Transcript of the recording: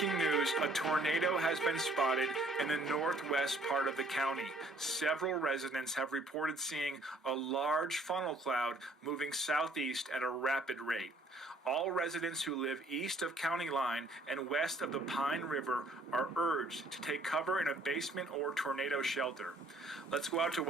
Breaking news, a tornado has been spotted in the northwest part of the county. Several residents have reported seeing a large funnel cloud moving southeast at a rapid rate. All residents who live east of County Line and west of the Pine River are urged to take cover in a basement or tornado shelter. Let's go out to